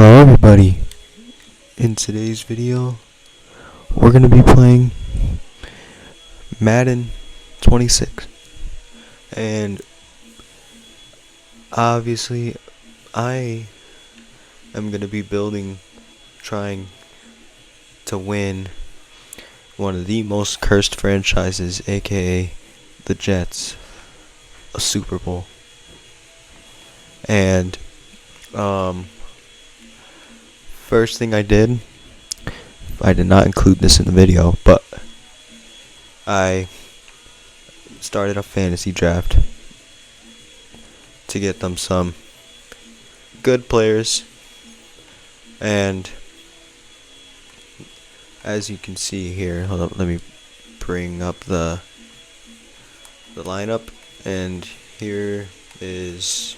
Hello everybody, in today's video we're going to be playing Madden 26, and obviously I am going to be trying to win one of the most cursed franchises, aka the Jets, a Super Bowl. And first thing I did not include this in the video, but I started a fantasy draft to get them some good players, and as you can see here, hold up, let me bring up the lineup, and here is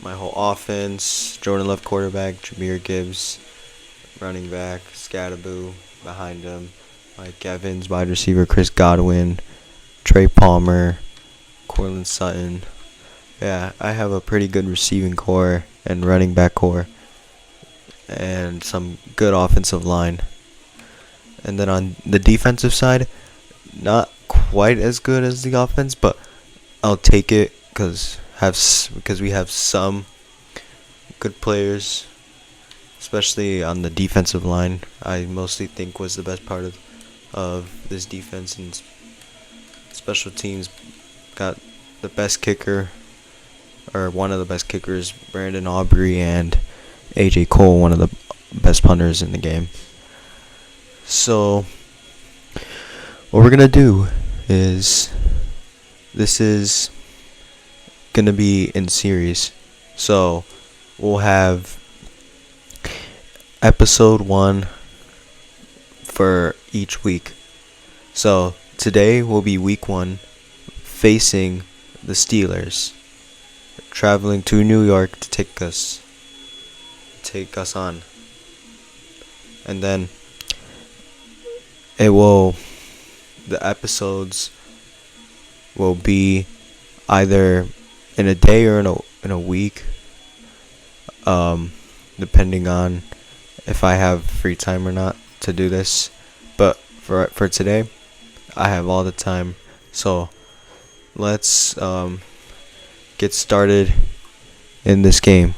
my whole offense. Jordan Love quarterback, Jahmyr Gibbs running back, Scatterboo behind him, Mike Evans wide receiver, Chris Godwin, Trey Palmer, Courtland Sutton. Yeah, I have a pretty good receiving core and running back core and some good offensive line. And then on the defensive side, not quite as good as the offense, but I'll take it because we have some good players, especially on the defensive line. I mostly think was the best part of this defense, and special teams got the best kicker, or one of the best kickers, Brandon Aubrey, and AJ Cole, one of the best punters in the game. So what we're gonna do is, this is gonna be in series, so we'll have episode 1 for each week. So today will be week 1, facing the Steelers, traveling to New York to take us on. And then the episodes will be either in a day or in a week, depending on if I have free time or not to do this. But for today, I have all the time. So let's get started in this game.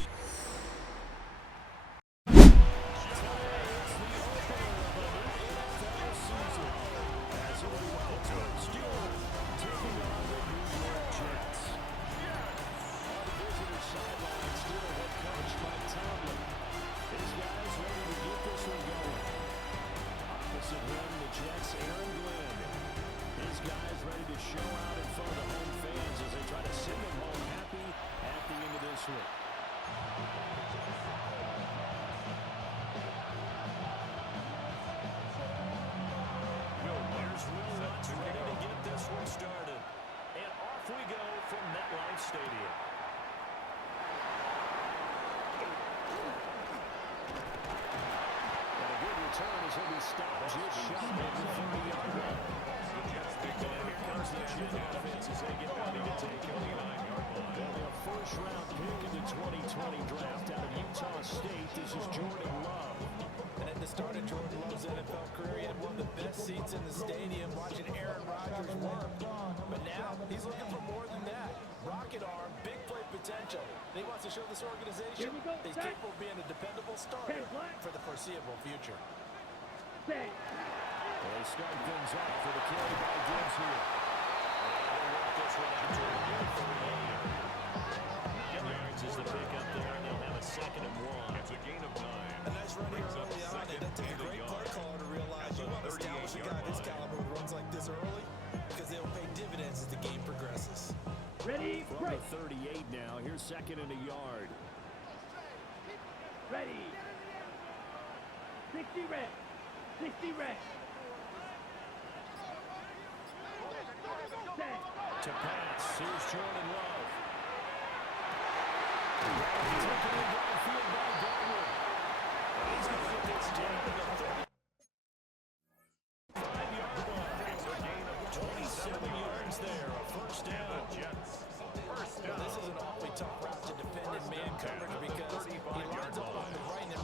First round pick in the 2020 draft out of Utah State. This is Jordan Love. And at the start of Jordan Love's NFL career, he had one of the best seats in the stadium watching Aaron Rodgers work. But now he's looking for more than that. Rocket arm, big play potential. And he wants to show this organization he's capable of being a dependable starter for the foreseeable future. They start things off for the carry by Gibbs here. This one out to yards is the pickup there, and they'll have a 2nd and 1. It's a gain of 9. A nice run here early on, and that took a great play caller to realize you want to establish a guy this caliber who runs like this early, because they'll pay dividends as the game progresses. Ready, from the 38 now. Here's 2nd and a yard. Ready. 60 red. 60 red. To pass. Here's Jordan Love. Taken in downfield by Godwin. He's going to get this down to the 35-yard line. It's a gain of 27 yards there. A first down. This is an awfully tough route to defend in man coverage because he lines up on the right and then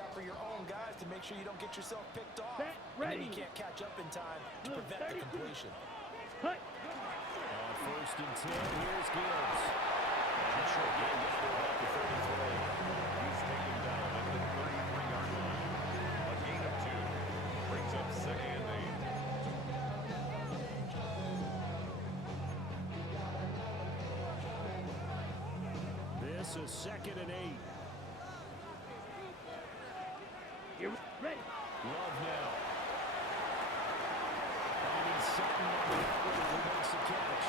out for your own guys to make sure you don't get yourself picked off. Set, And ready. then you can't catch up in time to Blue, prevent the 32. completion. Hut. On 1st and 10, here's Gibbs. Not sure again, gets there at the 33. He's taken down at the 33-yard line. A gain of 2. Brings up 2nd and 8. This is 2nd and 8. You're ready. Love now. And he's sitting on the outlet who makes the catch.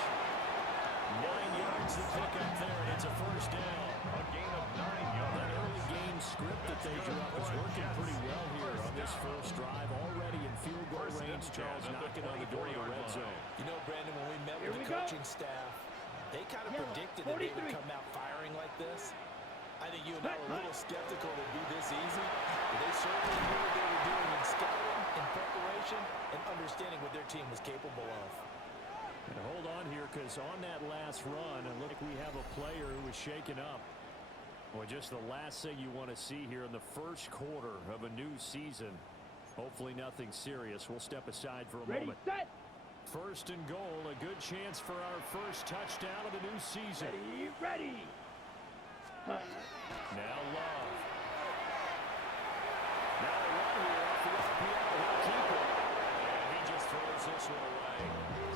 9 yards to pick up there, and it's a 1st down. A gain of 9 yards. That early game script that they drew up is working pretty well here on this first drive. Already in field goal range, Charles knocking on the door of the red zone. You know, Brandon, when we met Here with we the go. coaching staff, they kind of Yellow, predicted that they would 43. come out firing like this. I think you and I were a little skeptical it would be this easy, but they certainly knew what they were doing in scouting, in preparation, and understanding what their team was capable of. And hold on here, because on that last run, it looked like we have a player who was shaken up. Well, just the last thing you want to see here in the first quarter of a new season. Hopefully nothing serious. We'll step aside for a Ready, moment. set. 1st and goal, a good chance for our first touchdown of the new season. Ready, ready. Hut. Now Love. Now a run here off the RPO. He'll keep it. And he just throws this one away.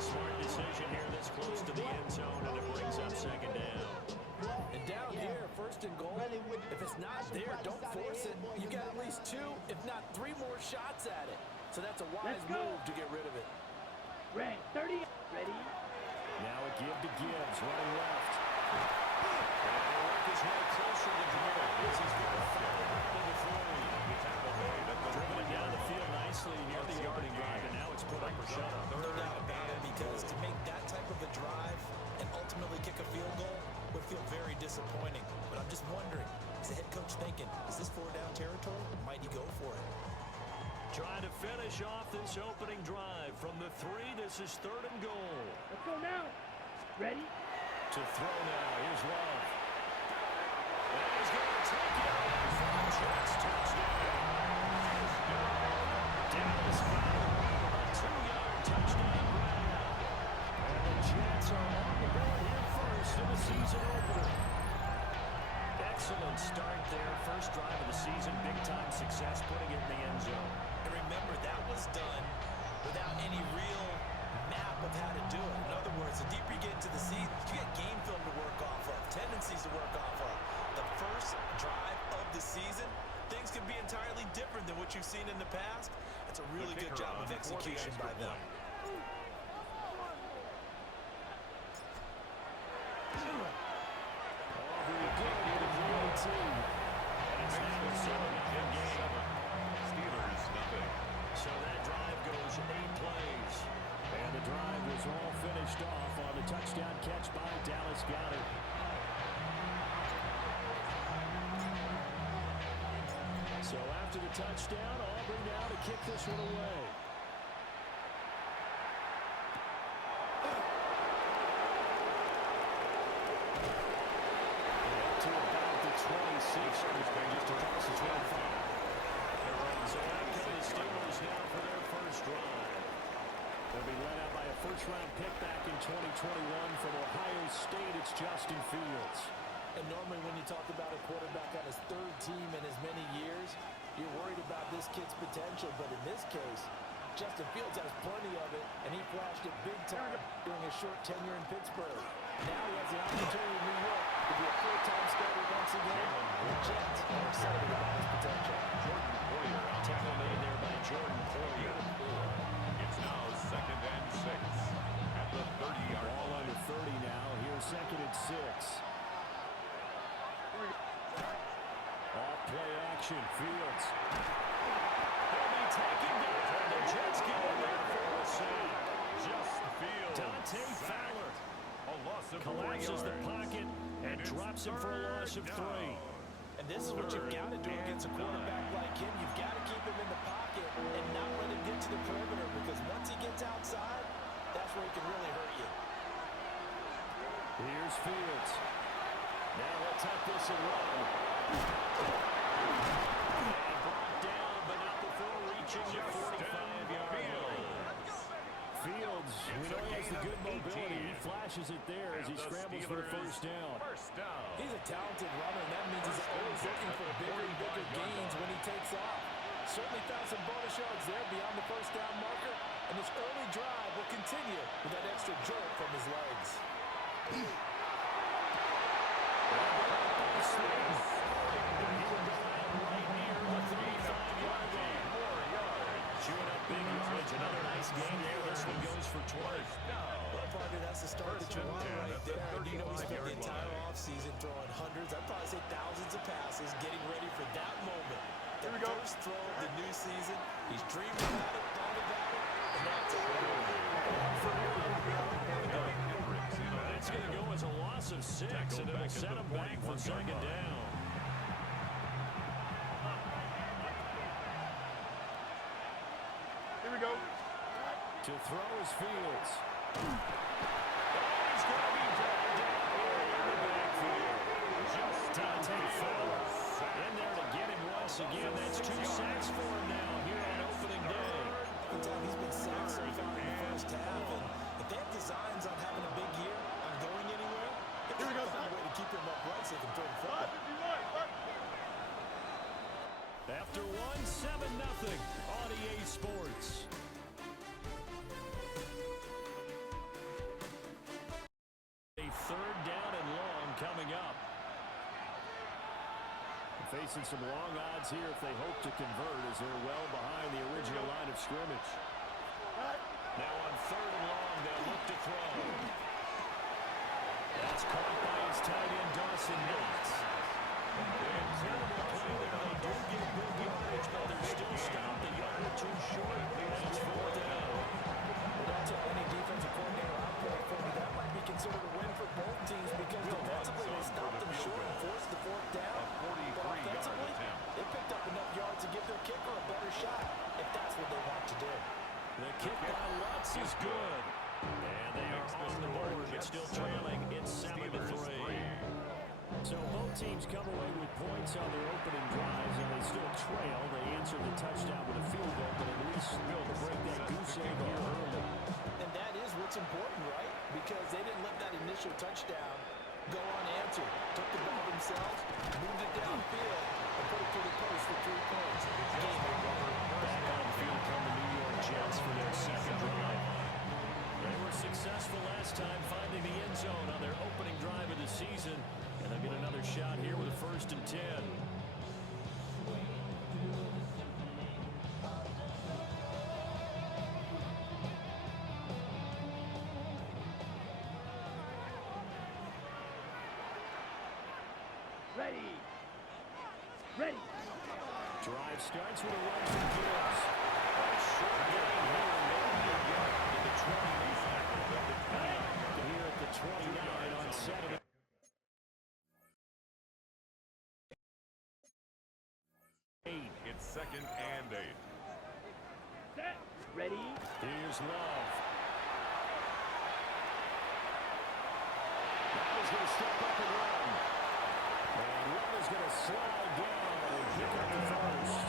Smart decision here this close to the end zone, and it brings up 2nd down. And down here, 1st and goal, if it's not there, don't force it. You got at least 2, if not 3 more shots at it. So that's a wise Let's go. move to get rid of it. Ready. 30. Ready. Now a give to Gibbs, running left. And he'll work his way closer to Jordan. This is the 5 to the 3. Driven it down the field nicely near the yarding line, and now it's put up or shut up. No doubt about it, because to make that type of a drive and ultimately kick a field goal would feel very disappointing. But I'm just wondering, is the head coach thinking, is this 4-down territory? Or might he go for it? Trying to finish off this opening drive from the 3. This is 3rd and goal. Let's go now. Ready. To throw now. Here's Love. And he's going to take it for a Jets touchdown. Dallas Goedert, a 2-yard touchdown grab. And the Jets are on the board here first in the season opener. Excellent start there. First drive of the season. Big-time success putting it in the end zone. And remember, that was done without any real map of how to do it. In other words, the deeper you get into the season, you get game film to work off of, tendencies to work off of. The first drive of the season, things can be entirely different than what you've seen in the past. It's a really good job of execution by them. So that drive goes 8 plays. And the drive was all finished off on a touchdown catch by Dallas Goedert. So after the touchdown, Aubrey now to kick this one away. Up to about the 26, just across the 25. So out come the Steelers now for their first drive. They'll be led out by a first-round pick back in 2021 from Ohio State. It's Justin Fields. And normally when you talk about a quarterback on his 3rd team in as many years, you're worried about this kid's potential. But in this case, Justin Fields has plenty of it, and he flashed it big time during his short tenure in Pittsburgh. Now he has the opportunity in New York to be a full-time starter once again. The Jets are excited about his potential. Jordan Poyer, tackle made there by Jordan Poyer. It's now 2nd and 6 at the 30-yard Ball line. under 30 now. Here's 2nd and 6. Off play action. Fields. He'll be taken down. The Jets get him there for a sack. Just Fields. Dante Fowler A loss of 4 collapses the yards. pocket and it's drops him for a loss of 3. down. And this is what you've got to do against a quarterback like him. You've got to keep him in the pocket and not let him get to the perimeter, because once he gets outside, that's where he can really hurt you. Here's Fields. Now he'll tuck this and run. And approaching the 45-yard line. Fields, we know he has the good mobility. He flashes it there as he scrambles for the first down. He's a talented runner, and that means he's always looking for bigger and bigger gains when he takes off. Certainly found some bonus yards there beyond the first down marker, and this early drive will continue with that extra jolt from his legs. Chewing up big yardage. Another nice game there. This one goes for 20. Well, partner, that's the start that you want right there. And you know he spent the entire offseason throwing hundreds, I'd probably say thousands of passes, getting ready for that moment. The first throw of the new season. He's dreamed about it, thought about it, and that's it. It's going to go as a loss of 6, and it'll set him back for second down. Here we go. To throw is Fields. He's going to be dragged down here in the backfield. Dante Fowler in there to get him once again. That's 2 sacks for him now here on opening day. He's been sacked so far in the first half, and if they have designs on having a big year, on going anywhere, if they find a way to keep him upright so they can throw the football. After 1-7-0 on EA Sports. A third down and long coming up. Facing some long odds here if they hope to convert as they're well behind the original line of scrimmage. Now on third and long, they'll look to throw. That's caught by his tight end, Dawson Knox. Incredible play there. They do get big yardage, but they're still stopped a yard or two short. That's 4th down. Well, that's any defensive coordinator out there for me. That might be considered a win for both teams because defensively they stopped them short and forced the 4th down. But offensively, they picked up enough yards to give their kicker a better shot if that's what they want to do. The kick by Lutz is good. And they are on the board, but still trailing. It's 7-3. So both teams come away with points on their opening drives, and they still trail. They answer the touchdown with a field goal, but at least they'll break that goose egg here early. And that is what's important, right? Because they didn't let that initial touchdown go unanswered. Took the ball themselves, moved it downfield, and put it through the post for 3 points. Game over. Back on the field come the New York Jets for their second drive. They were successful last time finding the end zone on their opening drive of the season. And they'll get another shot here with a 1st and 10. Ready. Ready. Drive starts with a run from Gibbs. Short gain here, maybe a yard to the 20. Here at the 29 on Saturday. It's 2nd and 8. Set. Ready. Here's Love. Now he's going to step up and run. And Love is going to slide down and pick up the first.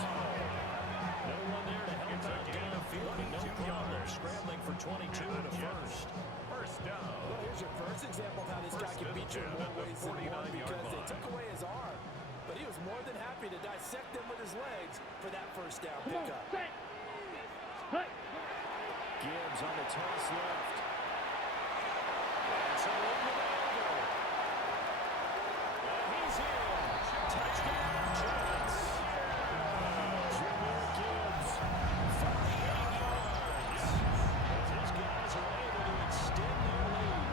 No one there to help out downfield, and no problem scrambling for 22 to the first. First down. Well, here's your first example of how this guy can beat you in more ways than one because they took away his arm. But he was more than happy to dissect them with his legs for that first down Come on. pickup. Set. Hut. Gibbs on the toss left. That's a little bit over. And he's in. Touchdown, Giants. Jahmyr Gibbs, 48 yards. As his guys are able to extend their lead.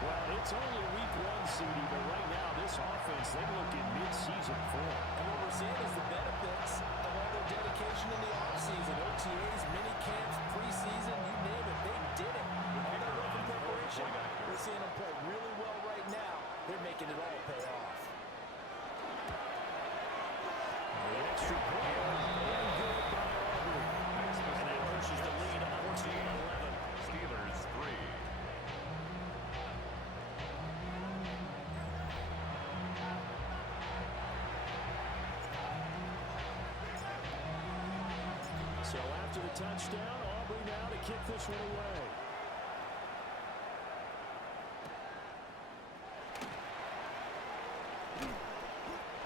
Well, it's only week 1, CD, but right now this offense, they look in mid-season form. And what we're seeing is the benefits of all their dedication in the offseason. OTAs, mini camps, preseason, you name it, they did it. All that work and preparation, we're seeing them play really well right now. They're making it all pay off. The extra point, and good by Aubrey. And that pushes the lead up to 11. Steelers 3. to the touchdown. Aubrey now to kick this one away.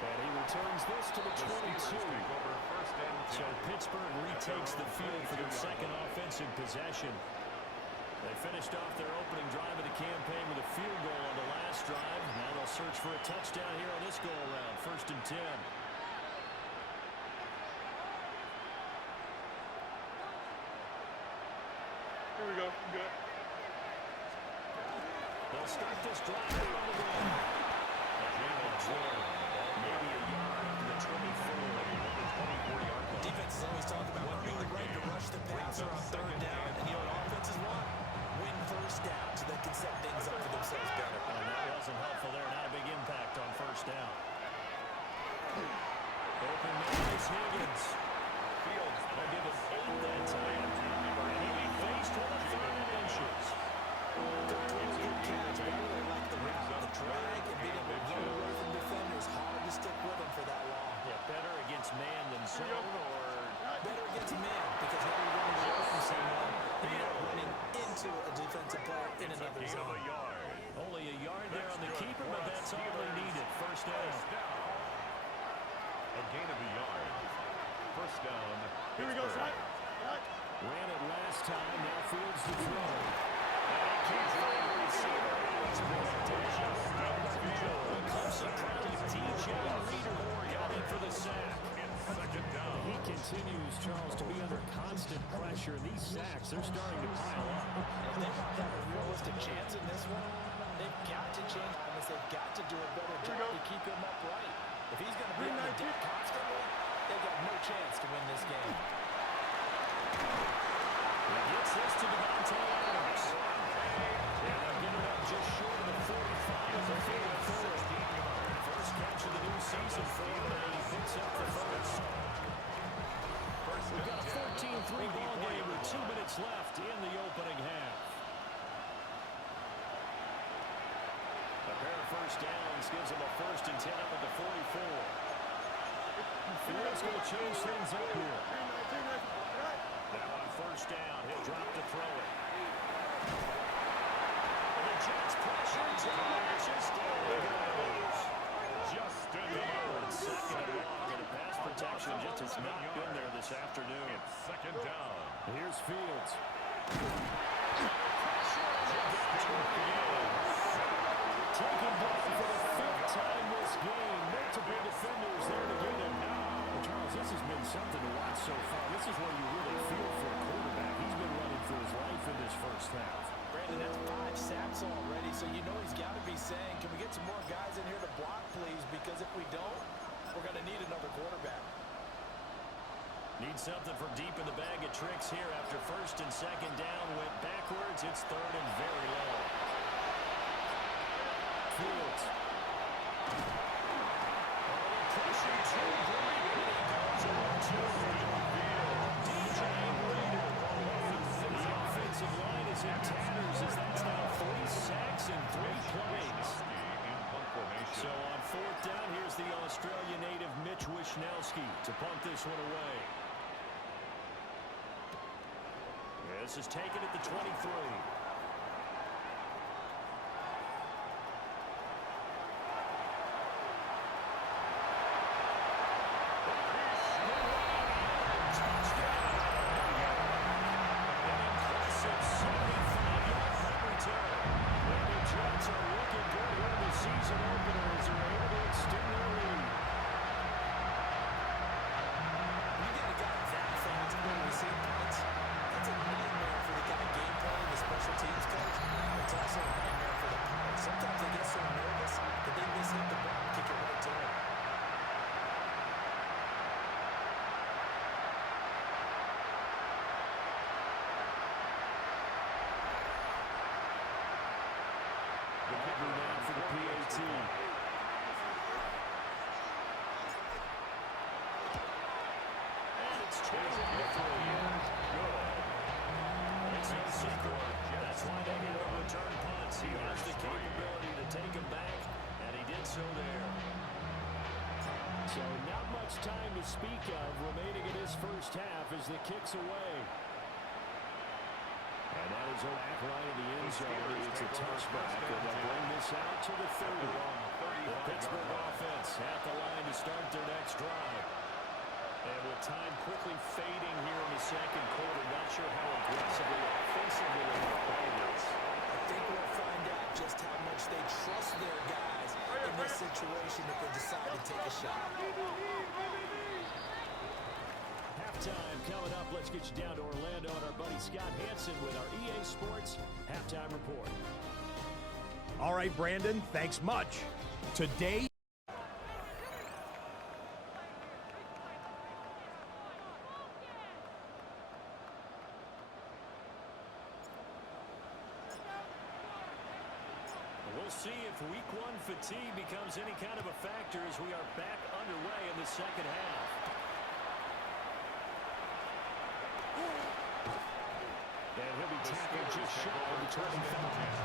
And he returns this to the 22. So Pittsburgh retakes the field for their second offensive possession. They finished off their opening drive of the campaign with a field goal on the last drive. Now they'll search for a touchdown here on this go-around. 1st and 10. Here we go. Good. They'll start this drive on the ground. Maybe a yard up to the 24. Defense is always talking about earning the right to rush the passer on 3rd down. And you know what offenses want? Win 1st down so they can set things up for themselves better. And that wasn't helpful there. Not a big impact on 1st down. Open man is Higgins. Fields will give him 8 that time. And he'll be faced with a 3rd and inches. Good catch, but I really like the route, the drag, and being able to run away from defenders. Hard to stick with them for that long. Yeah, better against man than zone, or Better against man, because now you're running away from someone, and you're not running into a defensive player in another zone. only a yard there on the keeper, but that's all they needed. 1st down. A gain of a yard. 1st down. Here we go, son. Ran it last time. Now Fields to throw. And he can't find a receiver. He's brought down. The Clemson product, DJ Reader, got in for the sack. 2nd down. He continues, Charles, to be under constant pressure. And these sacks, they're starting to pile up. If they want to have a realistic chance in this one, they've got to change offense. They've got to do a better job to keep him upright. If he's going to be on the deck constantly, they've got no chance to win this game. He gets this to Devontae Adams. And they'll get it up just short of the 45 of the field forward. First catch of the new season for him, and he picks up the first. We've got a 14-3 ball game with 2 minutes left in the opening half. A pair of 1st downs gives him a 1st and 10 up at the 44. Fields going to change things up here. Now on 1st down, he'll drop to throw it. And the Jets pressure. Justin goes. Justin And 2nd and long, and a pass protection just has not been there this afternoon. 2nd down. Here's Fields. Taken down for the 5th time this game. Multiple defenders there to get him. Well, Charles, this has been something to watch so far. This is where you really feel for a quarterback. He's been running for his life in this 1st half. Brandon, that's 5 sacks already, so you know he's got to be saying, can we get some more guys in here to block, please? Because if we don't, we're going to need another quarterback. Need something from deep in the bag of tricks here after 1st and 2nd down. Went backwards. It's 3rd and very long. Fields. Pressure too great. Goes on to DJ Reader. The offensive line is in tatters as that's now 3 sacks in 3 plays. So on 4th down, here's the Australia native Mitch Wishnowsky to punt this one away. This is taken at the 23. You get a guy that fast, when we see punts, that's a nightmare for the guy game planning, especially to speak of remaining in his first half as the kick's away. And that is a back line in the end zone. It's a touchback, and they'll bring this out to the 30. The Pittsburgh offense at the line to start their next drive. And with time quickly fading here in the second quarter, not sure how aggressively, offensively they want to play this. I think we'll find out just how much they trust their guys in this situation if they decide to take a shot. Halftime coming up. Let's get you down to Orlando and our buddy Scott Hansen with our EA Sports Halftime Report. All right, Brandon, thanks much. Today, we'll see if week one fatigue becomes any kind of a factor as we are back underway in the second half. And he'll be tackled just short of the returning Falcons.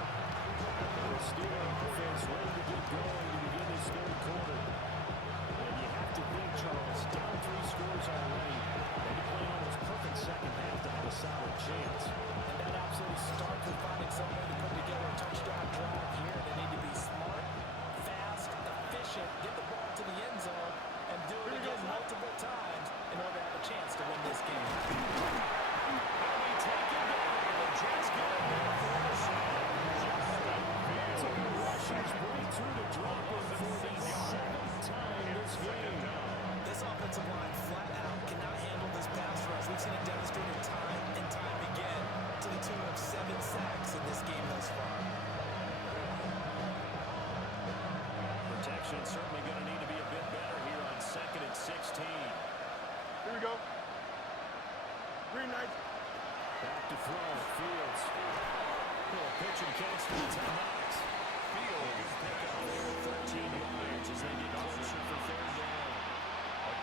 The Steelers offense ready to get going to begin this third quarter. And you have to think, Charles, down 3 scores already. They play almost perfect second half to have a solid chance. And that absolutely starts with finding some way to put together a touchdown drive here. They need to be smart, fast, efficient, get the ball to the end zone, and do it again multiple times in order to have a chance to win this game. Jets get it there for the shot. Rushers break through to drop him for the 7th time this game. This offensive line flat out cannot handle this pass rush. We've seen it demonstrated time and time again to the tune of 7 sacks in this game thus far. Protection certainly going to need to be a bit better here on 2nd and 16. Here we go. Green light. Back to throw. Fields. Pitch and catch to the 10 Knox. Fields pick up there 13 yards as they get closer for 3rd down.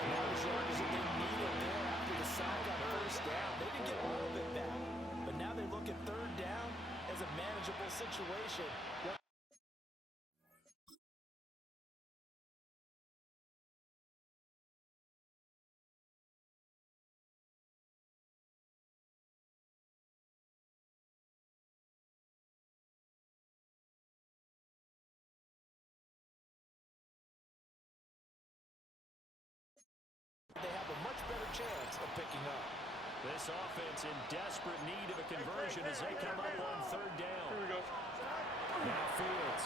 Large yards that they needed there after the sack on 1st down. They did get a little bit back, but now they look at 3rd down as a manageable situation. They have a much better chance of picking up. This offense in desperate need of a conversion as they come up on 3rd down. Here we go. Now Fields.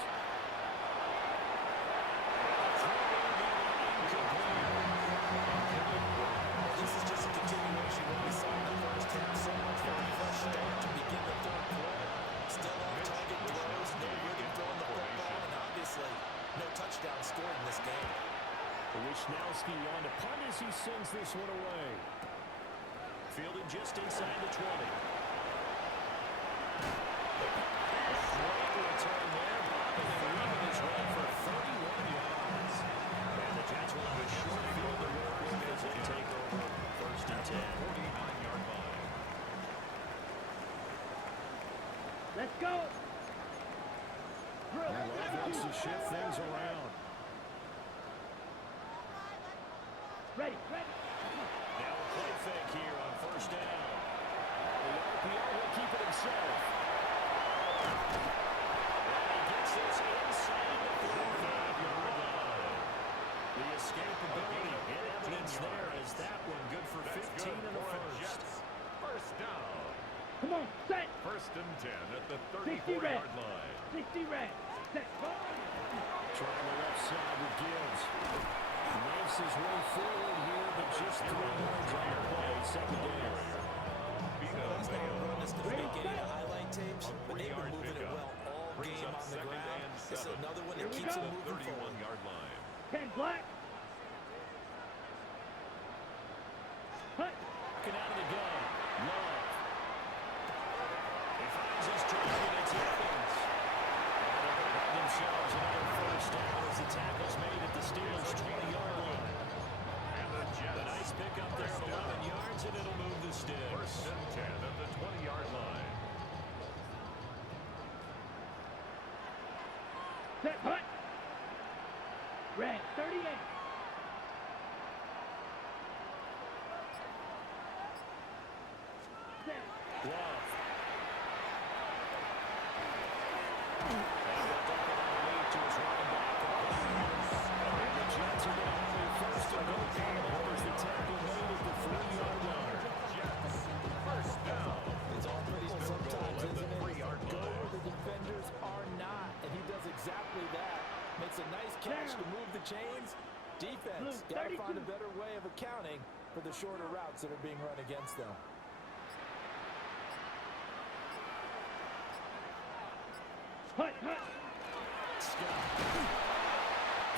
This is just a continuation of what we saw in the first half. So much for a fresh start to begin the 3rd quarter. Still on target throws, no rhythm throwing the football, and obviously no touchdown scored in this game. Wisnowski on to punt as he sends this one away. Fielded just inside the 20. Great return there. Bobby Freeman is run for 31 yards. And the Jets will have a short field to work with as they take over 1st and 10. 49-yard line. Let's go. Love wants to shift things around. Ready, ready. Now a play fake here on 1st down. The RPO will keep it himself. And he gets this inside the 45-yard line. The escapability in evidence there as that one good for 15 and a first. First down. Come on, set. 1st and 10 at the 60 red. 34-yard line. 60 red. Set. Go. Trying the left side with Gibbs. Makes his way forward here, but just 3 yards on the play. 2nd down. That's not a run that's going to make any highlight tapes, but they've been moving it well all game on the ground. This is another one that keeps it moving forward. 31-yard line. 10 black. Hut. Looking out of the gun. Love. He finds his target. It's Evans. And they're going to have themselves another 1st down as the tackle's made at the Steelers' 20-yard line. And the Jets. A nice pickup there of 11 yards, and it'll move the sticks. 1st and 10 at the 20-yard line. Set. Hut. Red. 38. To his running back. And the Jets are going to have a first and goal coming up as the tackle made at the 3-yard line. First down. It's all pretty sometimes, isn't it? Go where the defenders are not, and he does exactly that. Makes a nice catch to move the chains. Defense, got to find a better way of accounting for the shorter routes that are being run against them. Hut, hut. Scott.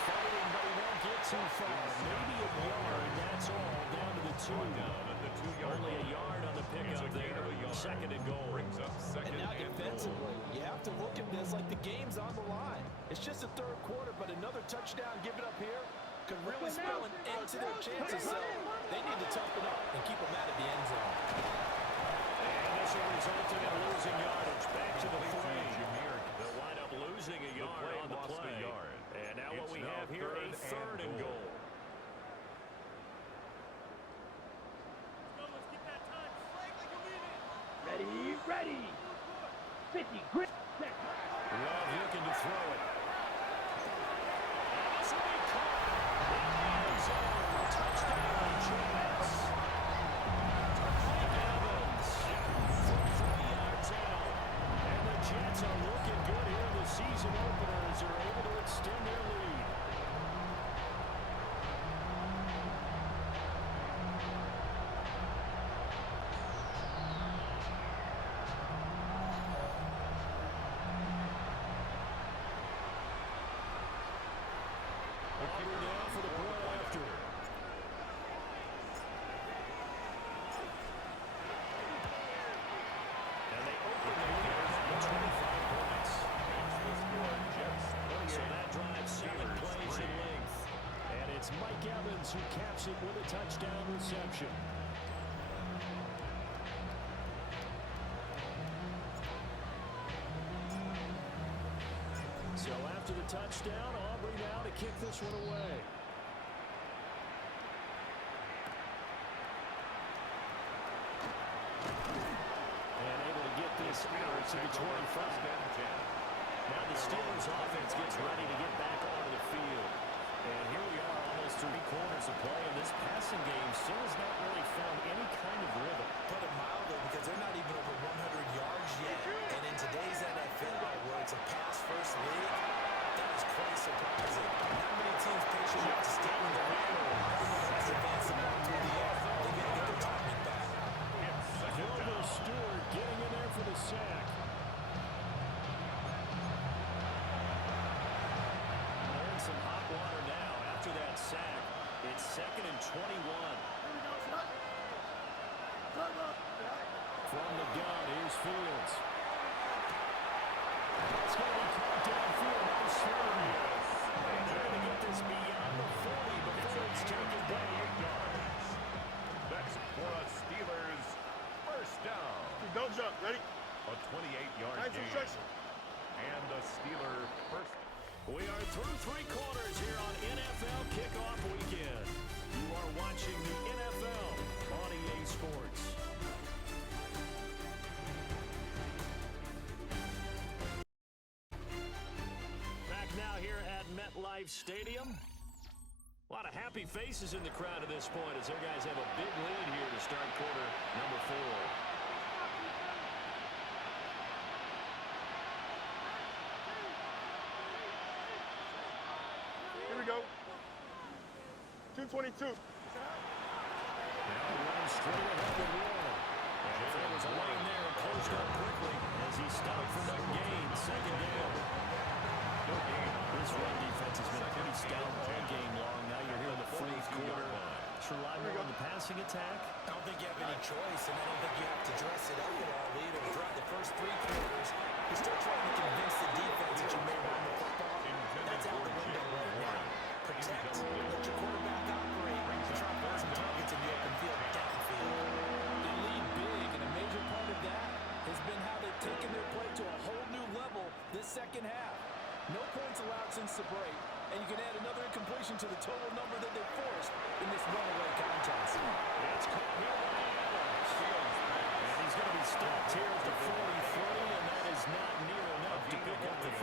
Fighting, but he won't get too far. Maybe a yard, that's all. Down to the 2. Down at the 2-yard Only a line. yard on the pickup there. Second and goal. Brings up second And now and defensively, you have to look at this like the game's on the line. It's just the third quarter, but another touchdown given up here could really spell an end to their chances. So they need to toughen up and keep them out of the end zone. And this will result in a losing yardage. Back to the 3. Jameer. They'll wind up losing a yard play on the lost a play. yard. And now what It's we now have here, a third and goal. Ready, ready. 50, grip. Set. Love looking to throw it. This will be caught. In the end zone. Touchdown, Jets. Mike Evans from 3 yards out. And the Jets are looking good here in the season opener as they're able to extend their lead. Auburn now for the point after. And they open the lead at 25 points. So that drives 7 plays in length. And it's Mike Evans who caps it with a touchdown reception. So after the touchdown, Aubrey now to kick this one away. And able to get this out to the 25. Now the Steelers offense gets ready to get back onto the field. And here we are almost 3 quarters of play, and this passing game still has not really found any kind of rhythm. Put it mildly, because they're not even over 100 yards yet. And in today's NFL, where it's a pass-first league, that is quite surprising. Not many teams patient enough to stay in the line. Everybody's advancing more through the air. They got to get their timing back. Wilbur Stewart getting in there for the sack. They're in some hot water now after that sack. It's 2nd and 21. From the gun, here's Fields. It's going to be caught downfield. Nice throw. And they're going to get this beyond the 40 before it's taken down. That's for a Steelers first down. Don't jump. Ready? A 28-yard Nice gain. instruction. And a Steeler first. We are through 3 quarters here on NFL Kickoff Weekend. You are watching the NFL on EA Sports. Back now here at MetLife Stadium. A lot of happy faces in the crowd at this point as their guys have a big lead here to start quarter number 4. Here we go. 222. Now running straight ahead with Warren. And there was a line there and closed up quickly as he stopped for no gain. Second down. This run defense has been pretty stout all game long. Now you're here in the fourth quarter. Rely more on the passing attack. I don't think you have any choice, and I don't think you have to dress it up at all either. Throughout the first 3 quarters, you're still trying to convince the defense that you may run the football. That's out the window right now. Protect. Let your quarterback operate. And try to find some targets in the open field downfield. They lead big, and a major part of that has been how they've taken their play to a whole new level this second half. No points allowed since the break, and you can add another incompletion to the total number that they forced in this runaway contest. It's caught here by Evans. And he's going to be stopped here at the 43, and that is not near enough to pick up the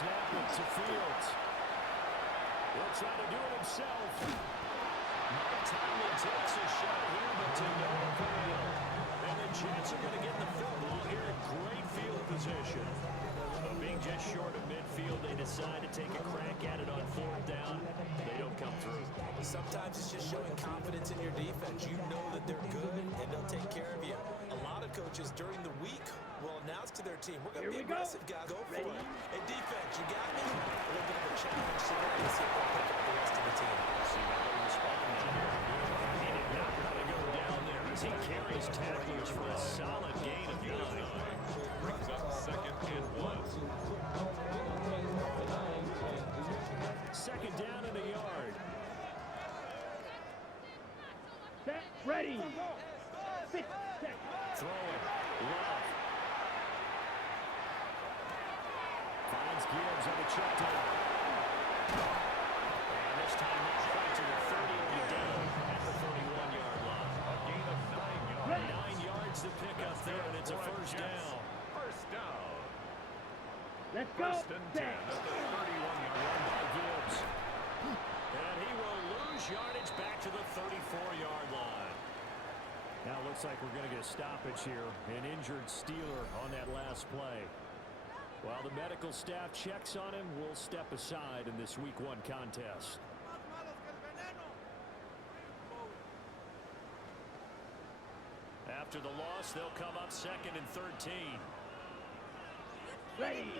snap it to Fields. He'll try to do it himself. Mike Tomlin takes a shot here, but to no avail. And the Jets are going to get the football here in great field position. Being just short of midfield, they decide to take a crack at it on fourth down. They don't come through. Sometimes it's just showing confidence in your defense. You know that they're good, and they'll take care of you. A lot of coaches during the week will announce to their team, we're going to be aggressive, guys. Go for it. Hey, defense, you got me? A little bit of a challenge today to see if they'll pick up the rest of the team. See how they respond. He did not want to go down there as he carries tacklers for a solid gain of 9. Brings up 2nd and 1. Second down and a yard. Set. Ready. 50 seconds. Throwing. Love. Finds Gibbs on the check down. And this time not quite to the 30, will be down at the 31-yard line. A gain of 9 yards. 9 yards to pick up there, and it's a first down. First down. Let's go. First and 10 at the 31-yard Run line. by Gibbs. And he will lose yardage back to the 34-yard line. Now it looks like we're going to get a stoppage here. An injured Steeler on that last play. While the medical staff checks on him, we'll step aside in this Week 1 contest. After the loss, they'll come up 2nd and 13. Ready.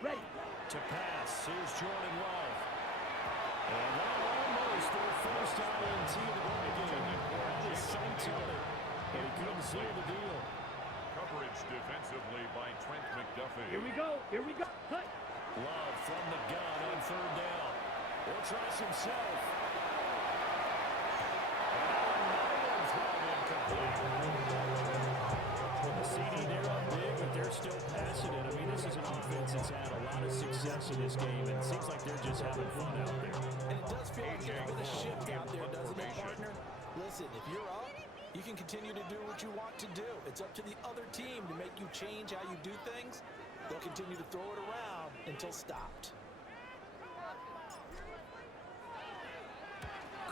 Ready. To pass, here's Jordan Love. And that almost their first INT of the ball game. That is Saint-Tiller. And he couldn't seal the deal. Coverage defensively by Trent McDuffie. Here we go. Here we go. Cut. Love from the gun on 3rd down. He'll try himself. And thrown incomplete. The CD, they're up big, but they're still passing it. I mean, this is an offense that's had a lot of success in this game, and it seems like they're just having fun out there. And it does feel like there's been a shift out there, doesn't it, partner? Listen, if you're up, you can continue to do what you want to do. It's up to the other team to make you change how you do things. They'll continue to throw it around until stopped.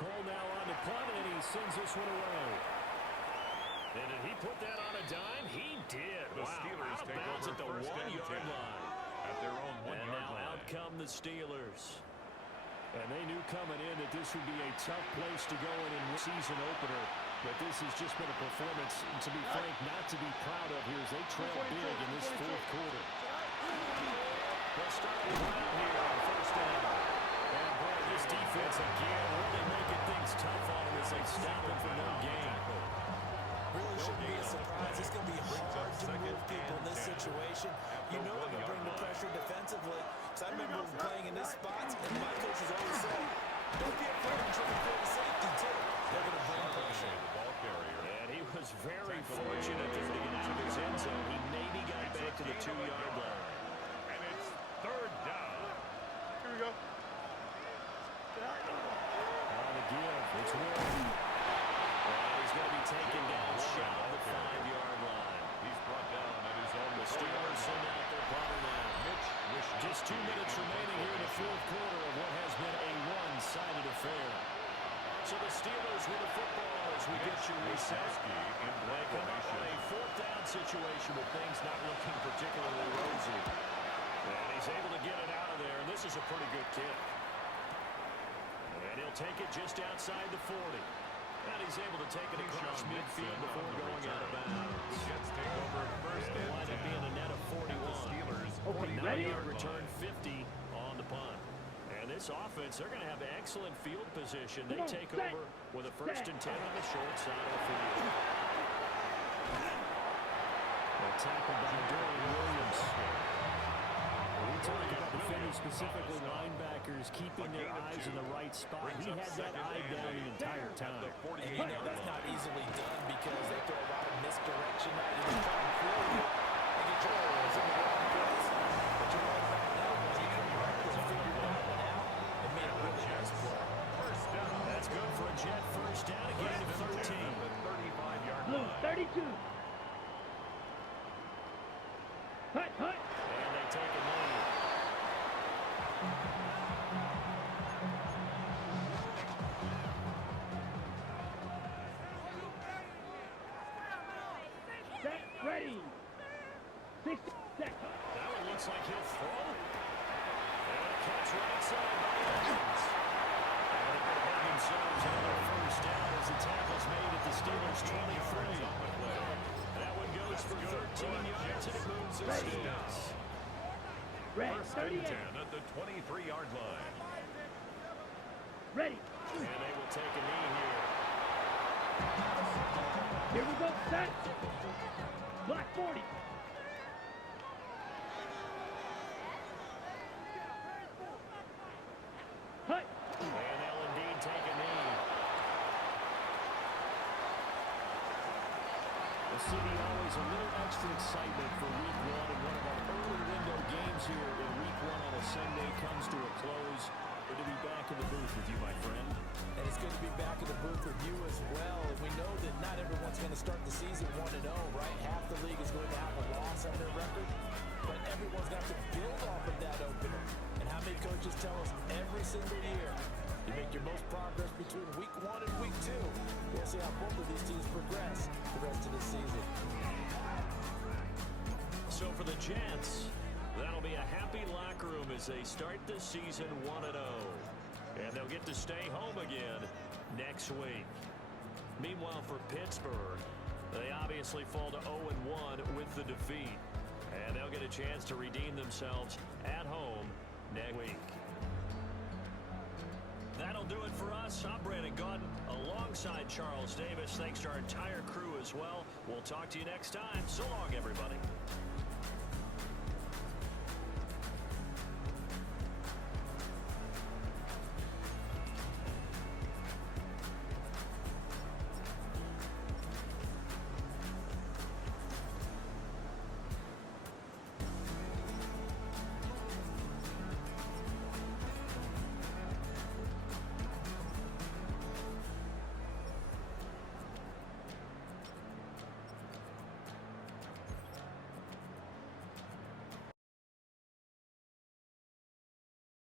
Cole now on the punt, and he sends this one away. And did he put that on a dime? He did. The Wow, Steelers out of take bounds over at the first and 1-yard 10 line. at their own And 1-yard now line. out come the Steelers. And they knew coming in that this would be a tough place to go in season opener. But this has just been a performance, to be frank, not to be proud of here as they trail big in this 4th quarter. They'll start the ground here on 1st down. And boy, this defense again really making things tough on them as they stop him for no gain. Really shouldn't be a surprise. It's going to be hard to move people in this situation. You know they're going to bring the pressure defensively. Because I remember playing in this spot, and my coaches always said, don't be afraid to try to play the safety, too. They're going to bring pressure. The ball carrier. And he was very fortunate there to get out of his end zone. He maybe got back to the 2-yard line. And it's 3rd down. Here we go. On the give, it's Warren. And he's going to be taken down short of the 5-yard line. He's brought down at his own The Steelers send out their punter now. Just 2 minutes remaining here in the 4th quarter of what has been a one-sided affair. So the Steelers with the football as we get you reset. They come up on a 4th down situation with things not looking particularly rosy. And he's able to get it out of there, and this is a pretty good kick. And he'll take it just outside the 40. And he's able to take it across midfield before going out of bounds. Jets take over first It'll and wind up 10. being a net of 41. Steelers Okay, ready? 9-yard return, 50 on the punt. And this offense, they're going to have excellent field position. They take over with a 1st and 10 on the short side of the field. A tackle by Dorian Williams. We talk about defenders, specifically linebackers, keeping their eyes in the right spot. He had that eye down the entire time. And you know that's not easily done because they throw a lot of misdirection at you. They try and fool you. They get your eyes in the wrong place. But you're right about that one. You correctly figured that one out and made a really nice play. First down. That's good for a Jet first down, a gain of 13. The 35-yard Blue, line. 32. Hut, hut. And they take a knee. Set, ready. 60 seconds. That one looks like he'll throw. And a catch right side by Evans. And they're going to have themselves another first down as the tackle's made at the Steelers' 23. That one goes for 13 yards and it moves the Steelers. Red, First and 38. 10 at the 23-yard line. Ready. And they will take a knee here. Here we go. Set. Black 40. Hut. And they'll indeed take a knee. Well, CD, always a little extra excitement for Week 1, and one of our early window games here in Week 1 on a Sunday comes to a close. Good to be back in the booth with you, my friend. And it's good to be back in the booth with you as well. And we know that not everyone's going to start the season 1-0, right? Half the league is going to have a loss on their record. But everyone's got to build off of that opener. And how many coaches tell us every single year, you make your most progress between Week 1 and Week 2. We'll see how both of these teams progress the rest of the season. So for the Jets, that'll be a happy locker room as they start the season 1-0. And they'll get to stay home again next week. Meanwhile, for Pittsburgh, they obviously fall to 0-1 with the defeat. And they'll get a chance to redeem themselves at home next week. That'll do it for us. I'm Brandon Gaudin alongside Charles Davis. Thanks to our entire crew as well. We'll talk to you next time. So long, everybody.